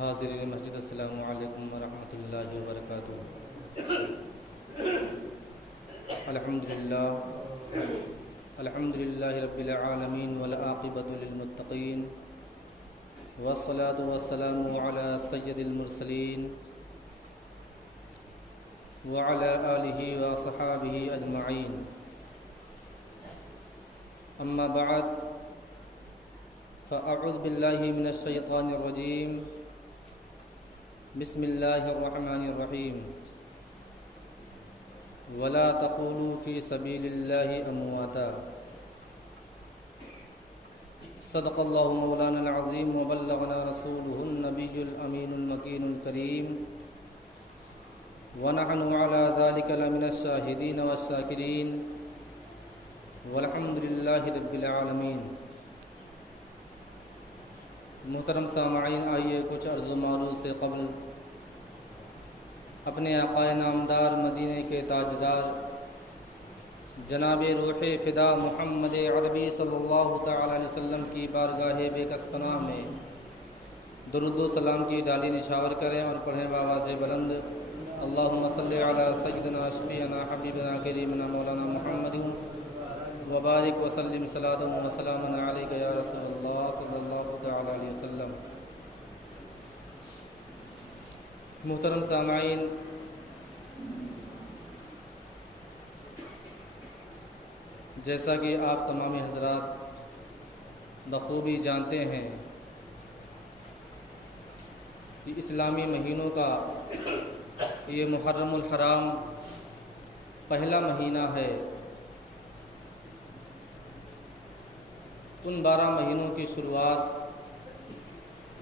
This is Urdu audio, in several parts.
حاضرین مسجد، السلام علیکم ورحمۃ اللہ وبرکاتہ۔ الحمدللہ رب العالمین والعاقبۃ للمتقین، والصلاة والسلام علی سید المرسلین وعلی آلہ وصحابہ اجمعین۔ اما بعد فاعوذ باللہ من الشیطان الرجیم، بسم اللہ الرحمن الرحیم۔ ولا تقولوا فی سبیل اللہ امواتا۔ صدق اللہ مولانا العظیم وبلغنا رسولہ النبی الامین المکین الکریم، ونحن علی ذلک لمن الشاہدین والشاکرین، والحمد للہ رب العالمین۔ محترم سامعین، آئیے کچھ عرض و معروض سے قبل اپنے آقا نامدار مدینے کے تاجدار جناب روح فدا محمد عربی صلی اللہ تعالی علیہ وسلم کی بارگاہ بے کس پناہ میں درود و سلام کی ڈالی نشاور کریں اور پڑھیں بآواز بلند، اللہم صلی علی سیدنا شفیعنا حبیبنا کریمنا مولانا محمد وبارک وسلم صلاۃ و سلام علیک یا رسول اللہ صلی اللہ تعالی علیہ وسلم۔ محترم سامعین، جیسا کہ آپ تمام حضرات بخوبی جانتے ہیں کہ اسلامی مہینوں کا یہ محرم الحرام پہلا مہینہ ہے۔ ان 12 مہینوں کی شروعات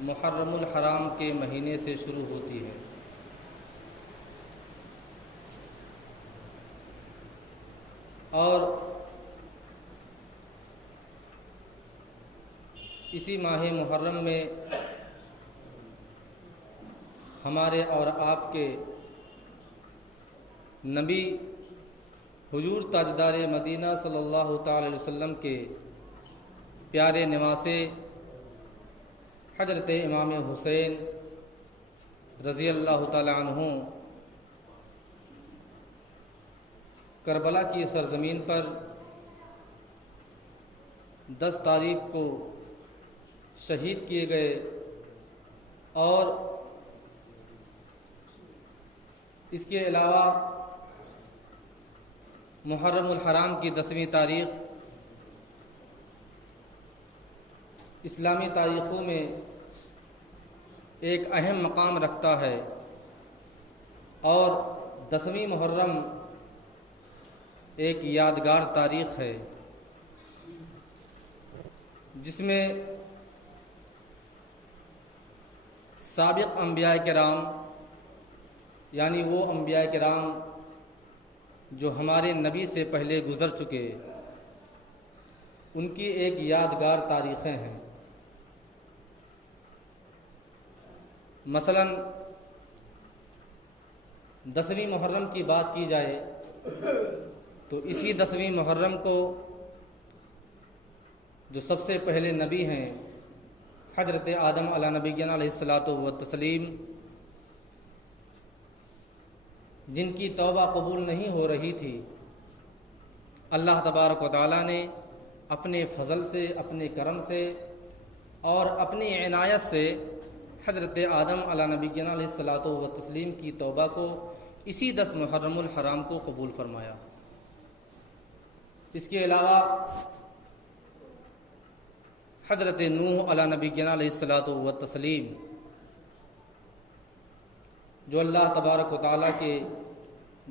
محرم الحرام کے مہینے سے شروع ہوتی ہے۔ اور اسی ماہ محرم میں ہمارے اور آپ کے نبی حضور تاجدار مدینہ صلی اللہ تعالی علیہ وسلم کے پیارے نواسے حضرت امام حسین رضی اللہ تعالی عنہ کربلا کی سرزمین پر 10 تاریخ کو شہید کیے گئے، اور اس کے علاوہ محرم الحرام کی 10ویں تاریخ اسلامی تاریخوں میں ایک اہم مقام رکھتا ہے، اور 10ویں محرم ایک یادگار تاریخ ہے جس میں سابق انبیاء کرام، یعنی وہ انبیاء کرام جو ہمارے نبی سے پہلے گزر چکے، ان کی ایک یادگار تاریخیں ہیں۔ مثلا 10ویں محرم کی بات کی جائے تو اسی 10ویں محرم کو جو سب سے پہلے نبی ہیں حضرت آدم علیہ نبینا علیہ الصلاۃ والتسلیم، جن کی توبہ قبول نہیں ہو رہی تھی، اللہ تبارک و تعالیٰ نے اپنے فضل سے، اپنے کرم سے اور اپنی عنایت سے حضرت آدم علیہ نبینا علیہ الصلاۃ والتسلیم کی توبہ کو اسی 10 محرم الحرام کو قبول فرمایا۔ اس کے علاوہ حضرت نوح علیہ نبینا علیہ الصلاۃ والتسلیم، جو اللہ تبارک و تعالیٰ کے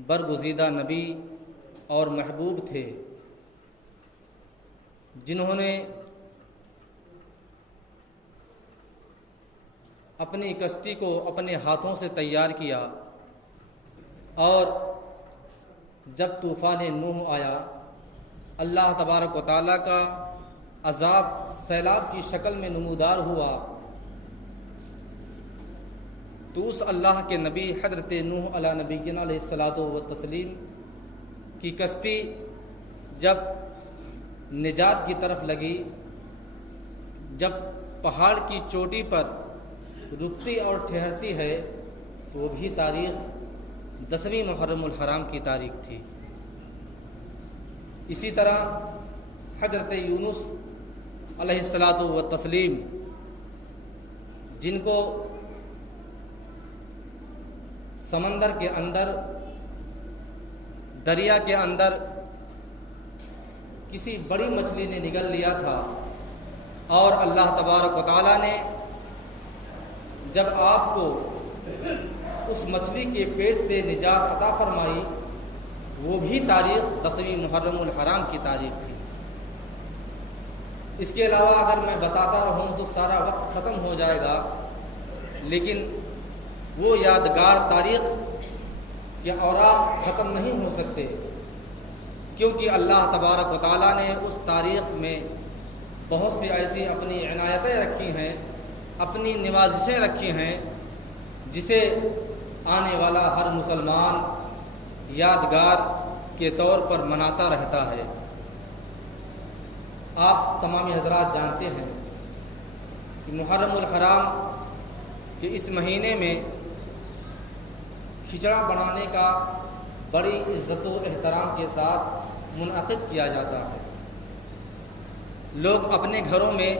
برگزیدہ نبی اور محبوب تھے، جنہوں نے اپنی کشتی کو اپنے ہاتھوں سے تیار کیا، اور جب طوفان نوح آیا، اللہ تبارک و تعالیٰ کا عذاب سیلاب کی شکل میں نمودار ہوا، تو اس اللہ کے نبی حضرت نوح علیہ نبینا علیہ الصلاۃ والتسلیم کی کشتی جب نجات کی طرف لگی، جب پہاڑ کی چوٹی پر رکتی اور ٹھہرتی ہے تو وہ بھی تاریخ 10ویں محرم الحرام کی تاریخ تھی۔ اسی طرح حضرت یونس علیہ الصلاۃ والتسلیم، جن کو سمندر کے اندر، دریا کے اندر کسی بڑی مچھلی نے نگل لیا تھا، اور اللہ تبارک و تعالیٰ نے جب آپ کو اس مچھلی کے پیٹ سے نجات عطا فرمائی، وہ بھی تاریخ 10ویں محرم الحرام کی تاریخ تھی۔ اس کے علاوہ اگر میں بتاتا رہوں تو سارا وقت ختم ہو جائے گا، لیکن وہ یادگار تاریخ کے اوراق ختم نہیں ہو سکتے، کیونکہ اللہ تبارک و تعالیٰ نے اس تاریخ میں بہت سی ایسی اپنی عنایتیں رکھی ہیں، اپنی نوازشیں رکھی ہیں، جسے آنے والا ہر مسلمان یادگار کے طور پر مناتا رہتا ہے۔ آپ تمام حضرات جانتے ہیں کہ محرم الحرام کے اس مہینے میں کھچڑا بنانے کا بڑی عزت و احترام کے ساتھ منعقد کیا جاتا ہے۔ لوگ اپنے گھروں میں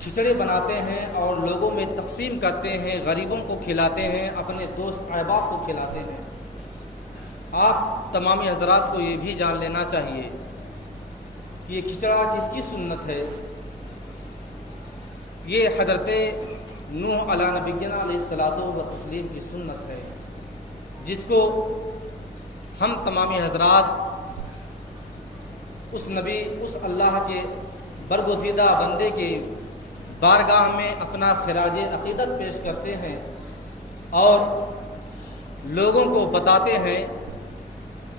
کھچڑے بناتے ہیں اور لوگوں میں تقسیم کرتے ہیں، غریبوں کو کھلاتے ہیں، اپنے دوست احباب کو کھلاتے ہیں۔ آپ تمام حضرات کو یہ بھی جان لینا چاہیے کہ یہ کھچڑا کس کی سنت ہے۔ یہ حضرت نوح علیہ نبینا علیہ الصلاۃ والتسلیم کی سنت ہے، جس کو ہم تمام حضرات اس نبی، اس اللہ کے برگزیدہ بندے کے بارگاہ میں اپنا خراج عقیدت پیش کرتے ہیں اور لوگوں کو بتاتے ہیں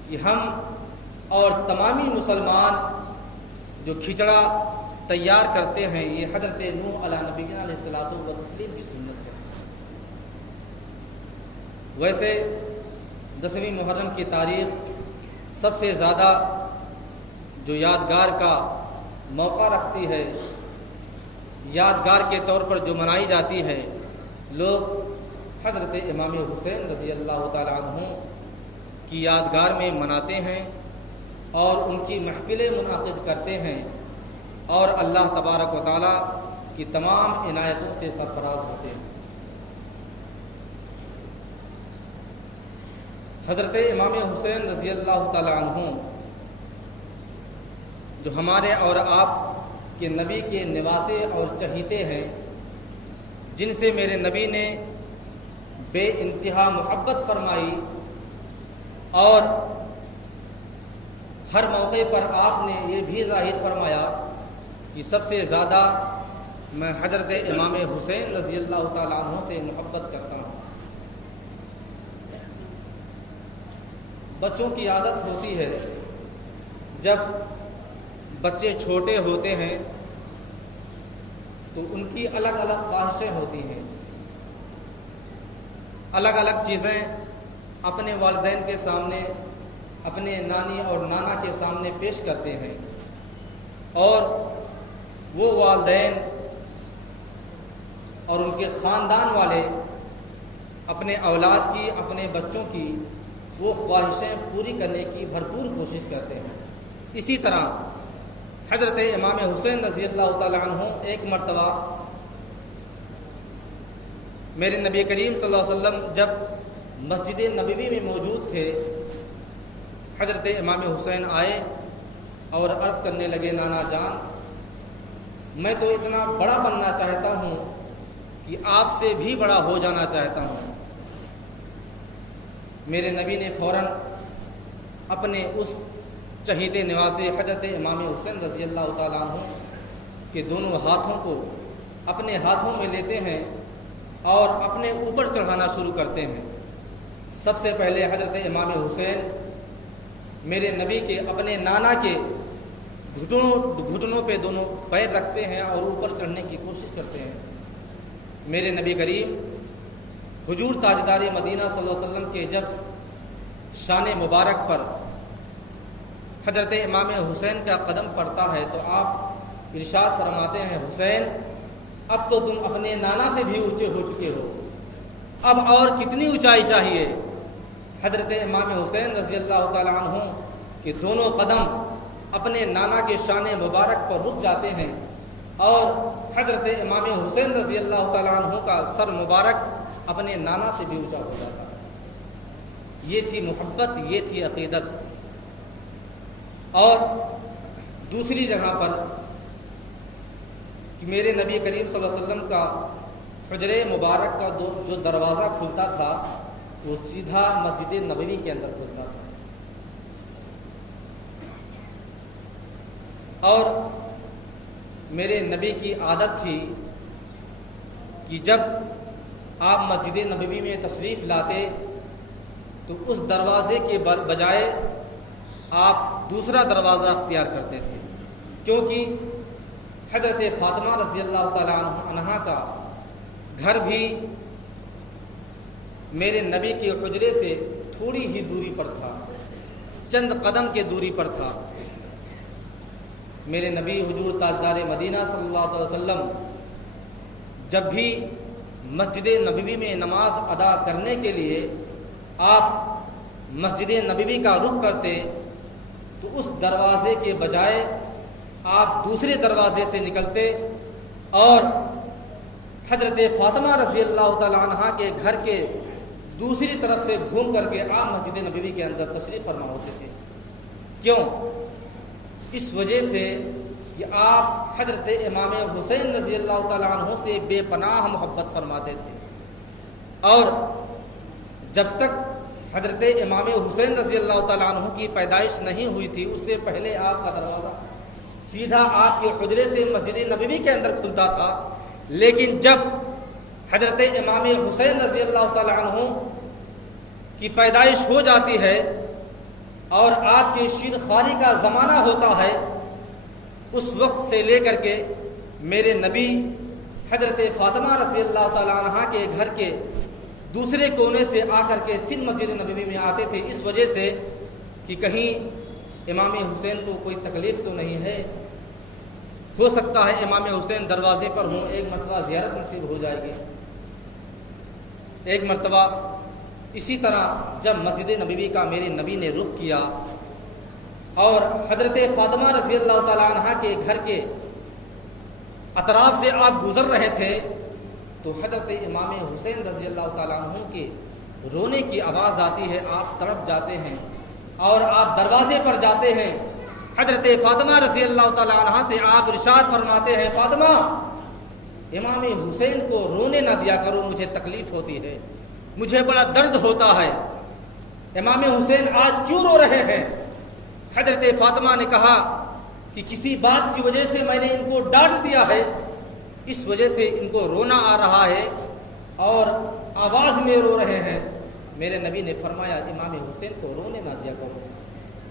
کہ ہم اور تمامی مسلمان جو کھچڑا تیار کرتے ہیں، یہ حضرت نوح علیہ نبینا علیہ الصلاۃ والتسلیم کی سنت ہے۔ ویسے 10ویں محرم کی تاریخ سب سے زیادہ جو یادگار کا موقع رکھتی ہے، یادگار کے طور پر جو منائی جاتی ہے، لوگ حضرت امام حسین رضی اللہ تعالی عنہ کی یادگار میں مناتے ہیں اور ان کی محفلیں منعقد کرتے ہیں اور اللہ تبارک و تعالیٰ کی تمام عنایتوں سے سرفراز ہوتے ہیں۔ حضرت امام حسین رضی اللہ تعالی عنہ جو ہمارے اور آپ کے نبی کے نواسے اور چہیتے ہیں، جن سے میرے نبی نے بے انتہا محبت فرمائی، اور ہر موقع پر آپ نے یہ بھی ظاہر فرمایا کہ سب سے زیادہ میں حضرت امام حسین رضی اللہ تعالیٰ عنہ سے محبت کرتا ہوں۔ بچوں کی عادت ہوتی ہے، جب بچے چھوٹے ہوتے ہیں تو ان کی الگ الگ خواہشیں ہوتی ہیں، الگ الگ چیزیں اپنے والدین کے سامنے، اپنے نانی اور نانا کے سامنے پیش کرتے ہیں، اور وہ والدین اور ان کے خاندان والے اپنے اولاد کی، اپنے بچوں کی وہ خواہشیں پوری کرنے کی بھرپور کوشش کرتے ہیں۔ اسی طرح حضرت امام حسین رضی اللہ تعالی عنہ ایک مرتبہ میرے نبی کریم صلی اللہ علیہ وسلم جب مسجد نبوی میں موجود تھے، حضرت امام حسین آئے اور عرض کرنے لگے، نانا جان، میں تو اتنا بڑا بننا چاہتا ہوں کہ آپ سے بھی بڑا ہو جانا چاہتا ہوں۔ میرے نبی نے فوراً اپنے اس چہیتے نواسے حضرت امام حسین رضی اللہ تعالیٰ عنہ کے دونوں ہاتھوں کو اپنے ہاتھوں میں لیتے ہیں اور اپنے اوپر چڑھانا شروع کرتے ہیں۔ سب سے پہلے حضرت امام حسین میرے نبی کے اپنے نانا کے گھٹنوں پہ دونوں پیر رکھتے ہیں اور اوپر چڑھنے کی کوشش کرتے ہیں۔ میرے نبی کریم حضور تاجدار مدینہ صلی اللہ علیہ وسلم کے جب شان مبارک پر حضرت امام حسین کا قدم پڑتا ہے تو آپ ارشاد فرماتے ہیں، حسین اب تو تم اپنے نانا سے بھی اونچے ہو چکے ہو، اب اور کتنی اونچائی چاہیے؟ حضرت امام حسین رضی اللہ تعالیٰ عنہ کے دونوں قدم اپنے نانا کے شان مبارک پر رک جاتے ہیں، اور حضرت امام حسین رضی اللہ تعالیٰ عنہ کا سر مبارک اپنے نانا سے بھی اونچا ہو جاتا ہے۔ یہ تھی محبت، یہ تھی عقیدت۔ اور دوسری جگہ پر کہ میرے نبی کریم صلی اللہ علیہ وسلم کا حجرے مبارک کا جو دروازہ کھلتا تھا وہ سیدھا مسجد نبوی کے اندر کھلتا تھا، اور میرے نبی کی عادت تھی کہ جب آپ مسجد نبوی میں تشریف لاتے تو اس دروازے کے بجائے آپ دوسرا دروازہ اختیار کرتے تھے، کیونکہ حضرت فاطمہ رضی اللہ تعالیٰ عنہا کا گھر بھی میرے نبی کے حجرے سے تھوڑی ہی دوری پر تھا، چند قدم کے دوری پر تھا۔ میرے نبی حضور تاجدار مدینہ صلی اللہ علیہ وسلم جب بھی مسجد نبوی میں نماز ادا کرنے کے لیے آپ مسجد نبوی کا رخ کرتے تو اس دروازے کے بجائے آپ دوسرے دروازے سے نکلتے اور حضرت فاطمہ رضی اللہ تعالیٰ عنہ کے گھر کے دوسری طرف سے گھوم کر کے آپ مسجد نبوی کے اندر تشریف فرما ہوتے تھے۔ کیوں؟ اس وجہ سے کہ آپ حضرت امام حسین رضی اللہ تعالیٰ عنہ سے بے پناہ محبت فرماتے تھے، اور جب تک حضرت امام حسین رضی اللہ تعالیٰ عنہ کی پیدائش نہیں ہوئی تھی اس سے پہلے آپ کا دروازہ سیدھا آپ کے حجرے سے مسجد نبوی کے اندر کھلتا تھا، لیکن جب حضرت امام حسین رضی اللہ تعالیٰ عنہ کی پیدائش ہو جاتی ہے اور آپ کے شیر خواری کا زمانہ ہوتا ہے، اس وقت سے لے کر کے میرے نبی حضرت فاطمہ رضی اللہ تعالیٰ عنہ کے گھر کے دوسرے کونے سے آ کر کے پھر مسجد نبوی میں آتے تھے، اس وجہ سے کہ کہیں امام حسین کو کوئی تکلیف تو نہیں ہے، ہو سکتا ہے امام حسین دروازے پر ہوں، ایک مرتبہ زیارت نصیب ہو جائے گی۔ ایک مرتبہ اسی طرح جب مسجد نبوی کا میرے نبی نے رخ کیا اور حضرت فاطمہ رضی اللہ تعالیٰ عنہ کے گھر کے اطراف سے آپ گزر رہے تھے تو حضرت امام حسین رضی اللہ تعالیٰ عنہ کے رونے کی آواز آتی ہے، آپ تڑپ جاتے ہیں اور آپ دروازے پر جاتے ہیں۔ حضرت فاطمہ رضی اللہ تعالیٰ عنہ سے آپ ارشاد فرماتے ہیں، فاطمہ امام حسین کو رونے نہ دیا کرو، مجھے تکلیف ہوتی ہے، مجھے بڑا درد ہوتا ہے، امام حسین آج کیوں رو رہے ہیں؟ حضرت فاطمہ نے کہا کہ کسی بات کی وجہ سے میں نے ان کو ڈانٹ دیا ہے، اس وجہ سے ان کو رونا آ رہا ہے اور آواز میں رو رہے ہیں۔ میرے نبی نے فرمایا امام حسین کو رونے نہ دیا کرو،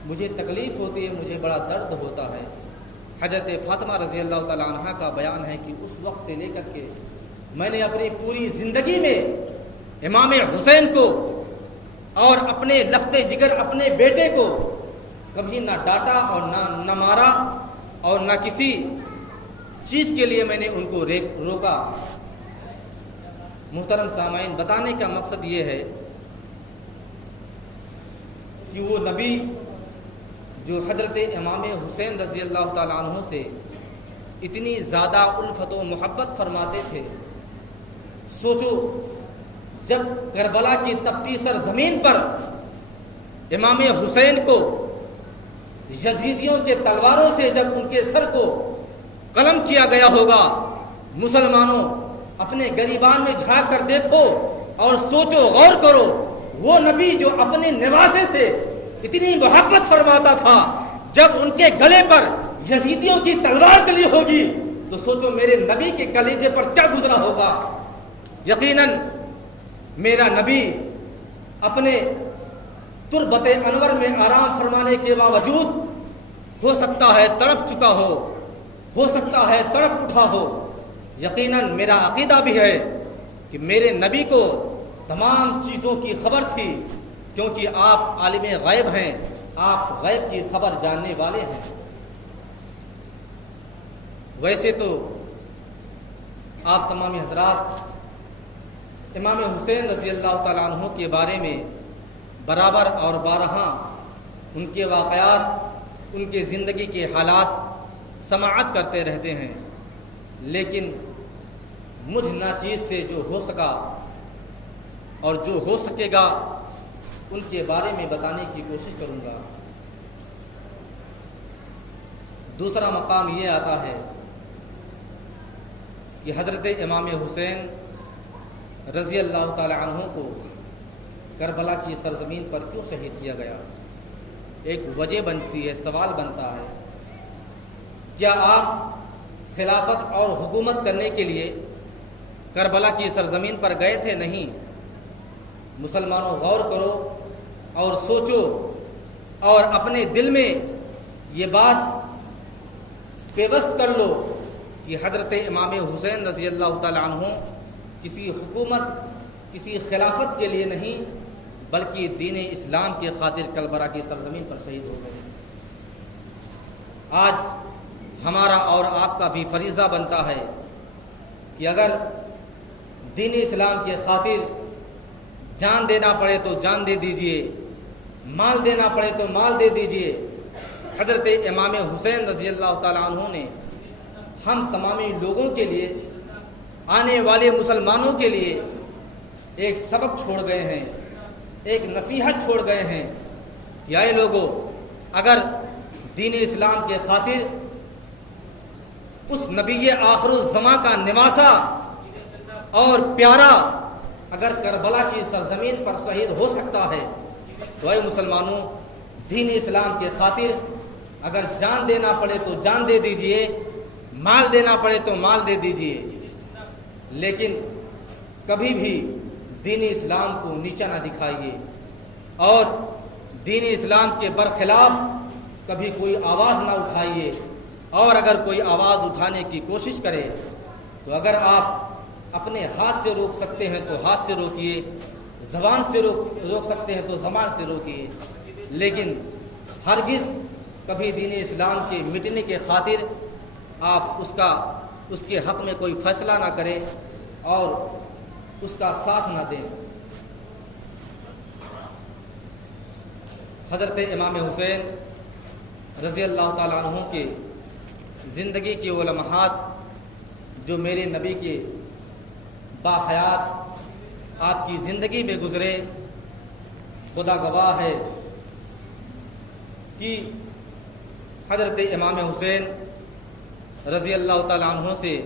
مجھے تکلیف ہوتی ہے، مجھے بڑا درد ہوتا ہے۔ حضرت فاطمہ رضی اللہ تعالیٰ عنہ کا بیان ہے کہ اس وقت سے لے کر کے میں نے اپنی پوری زندگی میں امام حسین کو اور اپنے لخت جگر اپنے بیٹے کو کبھی نہ ڈانٹا اور نہ مارا اور نہ کسی چیز کے لیے میں نے ان کو روکا۔ محترم سامعین، بتانے کا مقصد یہ ہے کہ وہ نبی جو حضرت امام حسین رضی اللہ تعالیٰ عنہ سے اتنی زیادہ الفت و محبت فرماتے تھے، سوچو جب کربلا کی تپتی سرزمین پر امام حسین کو یزیدیوں کے تلواروں سے جب ان کے سر کو قلم کیا گیا ہوگا، مسلمانوں اپنے گریبان میں جھانک کر دیکھو اور سوچو، غور کرو، وہ نبی جو اپنے نواسے سے اتنی محبت فرماتا تھا، جب ان کے گلے پر یزیدیوں کی تلوار چلی ہوگی تو سوچو میرے نبی کے کلیجے پر کیا گزرا ہوگا۔ یقیناً میرا نبی اپنے تربت انور میں آرام فرمانے کے باوجود ہو سکتا ہے تڑپ چکا ہو سکتا ہے تڑپ اٹھا ہو۔ یقیناً میرا عقیدہ بھی ہے کہ میرے نبی کو تمام چیزوں کی خبر تھی، کیونکہ آپ عالم غیب ہیں، آپ غیب کی خبر جاننے والے ہیں۔ ویسے تو آپ تمامی حضرات امام حسین رضی اللہ تعالیٰ عنہ کے بارے میں برابر اور بارہا ان کے واقعات، ان کے زندگی کے حالات سماعت کرتے رہتے ہیں، لیکن مجھ ناچیز سے جو ہو سکا اور جو ہو سکے گا ان کے بارے میں بتانے کی کوشش کروں گا۔ دوسرا مقام یہ آتا ہے کہ حضرت امام حسین رضی اللہ تعالی عنہ کو کربلا کی سرزمین پر کیوں شہید کیا گیا؟ ایک وجہ بنتی ہے، سوال بنتا ہے، کیا آپ خلافت اور حکومت کرنے کے لیے کربلا کی سرزمین پر گئے تھے؟ نہیں۔ مسلمانوں غور کرو اور سوچو اور اپنے دل میں یہ بات پیوست کر لو کہ حضرت امام حسین رضی اللہ تعالی عنہ کسی حکومت، کسی خلافت کے لیے نہیں بلکہ دین اسلام کے خاطر کربلا کی سرزمین پر شہید ہو گئے۔ آج ہمارا اور آپ کا بھی فریضہ بنتا ہے کہ اگر دین اسلام کے خاطر جان دینا پڑے تو جان دے دیجئے، مال دینا پڑے تو مال دے دیجئے۔ حضرت امام حسین رضی اللہ تعالیٰ عنہ نے ہم تمامی لوگوں کے لیے، آنے والے مسلمانوں کے لیے ایک سبق چھوڑ گئے ہیں، ایک نصیحت چھوڑ گئے ہیں کہ اے لوگوں، اگر دین اسلام کے خاطر اس نبی آخر الزماں کا نواسا اور پیارا اگر کربلا کی سرزمین پر شہید ہو سکتا ہے تو اے مسلمانوں، دین اسلام کے خاطر اگر جان دینا پڑے تو جان دے دیجئے، مال دینا پڑے تو مال دے دیجئے، لیکن کبھی بھی دین اسلام کو نیچا نہ دکھائیے اور دین اسلام کے برخلاف کبھی کوئی آواز نہ اٹھائیے، اور اگر کوئی آواز اٹھانے کی کوشش کرے تو اگر آپ اپنے ہاتھ سے روک سکتے ہیں تو ہاتھ سے روکیے، زبان سے روک سکتے ہیں تو زبان سے روکیے، لیکن ہرگز کبھی دین اسلام کے مٹنے کے خاطر آپ اس کے حق میں کوئی فیصلہ نہ کریں اور اس کا ساتھ نہ دیں۔ حضرت امام حسین رضی اللہ تعالیٰ عنہ کے زندگی کی وہ لمحات جو میرے نبی کے باحیات آپ کی زندگی میں گزرے، خدا گواہ ہے کہ حضرت امام حسین رضی اللہ تعالیٰ عنہ سے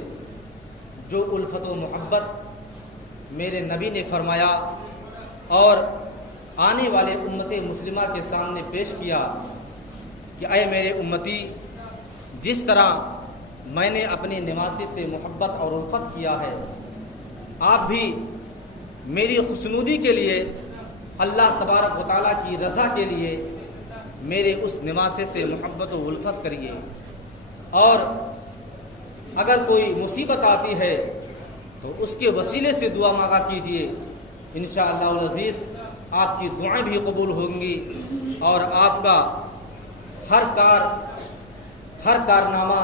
جو الفت و محبت میرے نبی نے فرمایا اور آنے والے امت مسلمہ کے سامنے پیش کیا کہ اے میرے امتی، جس طرح میں نے اپنے نواسی سے محبت اور الفت کیا ہے، آپ بھی میری خوشنودی کے لیے، اللہ تبارک و تعالیٰ کی رضا کے لیے میرے اس نواسے سے محبت و الفت کریے، اور اگر کوئی مصیبت آتی ہے تو اس کے وسیلے سے دعا مانگا کیجیے، انشاءاللہ العزیز آپ کی دعائیں بھی قبول ہوں گی اور آپ کا ہر کارنامہ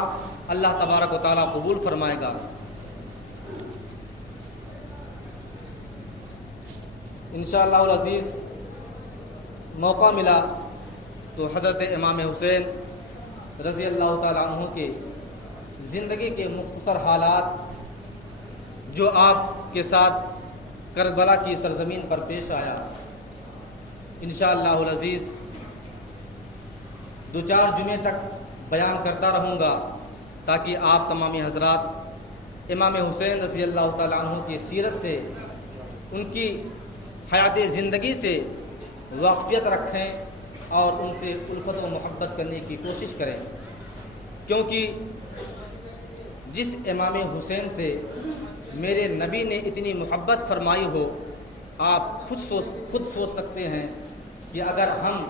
اللہ تبارک و تعالیٰ قبول فرمائے گا۔ انشاءاللہ العزیز موقع ملا تو حضرت امام حسین رضی اللہ تعالیٰ عنہ کے زندگی کے مختصر حالات جو آپ کے ساتھ کربلا کی سرزمین پر پیش آیا، انشاءاللہ العزیز 2-4 جمعے تک بیان کرتا رہوں گا تاکہ آپ تمامی حضرات امام حسین رضی اللہ تعالیٰ عنہ کی سیرت سے، ان کی حیات زندگی سے واقفیت رکھیں اور ان سے الفت و محبت کرنے کی کوشش کریں، کیونکہ جس امام حسین سے میرے نبی نے اتنی محبت فرمائی ہو، آپ خود سوچ سکتے ہیں کہ اگر ہم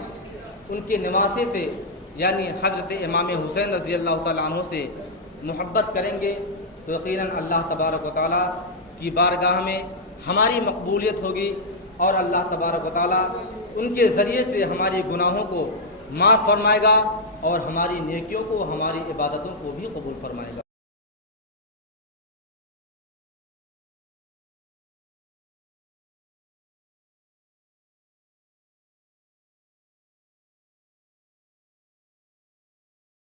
ان کے نواسے سے یعنی حضرت امام حسین رضی اللہ تعالیٰ عنہ سے محبت کریں گے تو یقیناً اللہ تبارک و تعالیٰ کی بارگاہ میں ہماری مقبولیت ہوگی اور اللہ تبارک و تعالیٰ ان کے ذریعے سے ہماری گناہوں کو معاف فرمائے گا اور ہماری نیکیوں کو، ہماری عبادتوں کو بھی قبول فرمائے گا۔